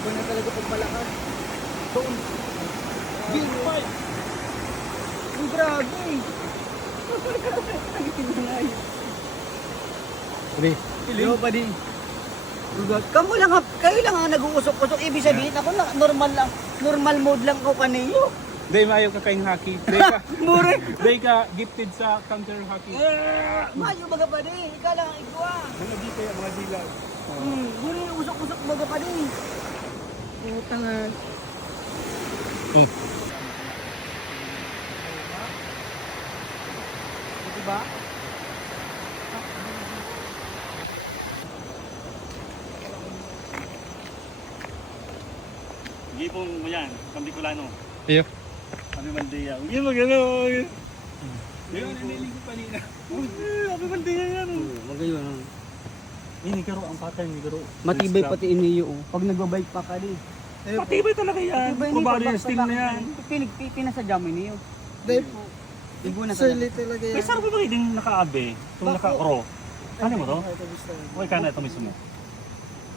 Iba na talaga pag malakas. Doon. Big fight. Ang grabe. Ang tinangay. Pwede. Yo, buddy. Kamu lang, kayo lang ang nag-uusok-usok. Ibig sabihin, ako lang, normal lang. Normal mode lang ko kaniyo. Dahil maayaw ka kayong hockey. Mure. Dahil ka gifted sa counter hockey. Mayo baga pa di. Ikaw lang ang igwa. Mga di kaya, mga dilaw. Mure, usok-usok baga pa di. Tangan. Oh. Diba? Gipong mo yan, Kambicolano. Iyo. Kami Mandia. Hindi mo gano'n. Yung nanilig ko kanina. Kami Mandia yan. Magayon. Ini karo ang pattern ni karo. Matibay pati iniyo. Pag nagbabike pa ka di. Matibay talaga yan. Kung bari yung steel na yan. Pinasadya mo iniyo. Dahil Ibo na sirli talaga. talaga yan. May sarap ba din naka-abe? Itong naka-oro. Ano mo to? Ito gusto. Okay ka na ito mismo.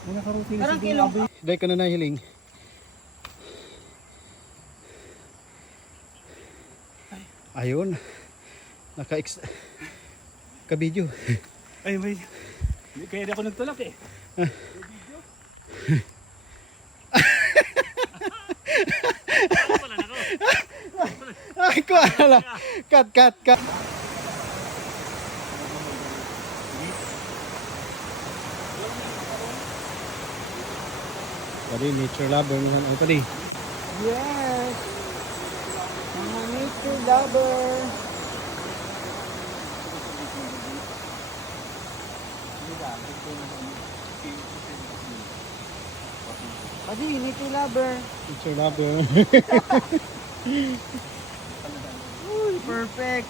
May naka-routine Parang sa kilong abe. Dahil ka na nahiling. Ayun. Ka-video. Ay, may. Kaya di ako nagtulak eh. Ay ko ala. Cut. Padi nature lover naman ay padi. Yes. Mga nature lover. Padi, nature lover. Nature lover. Uy, perfect.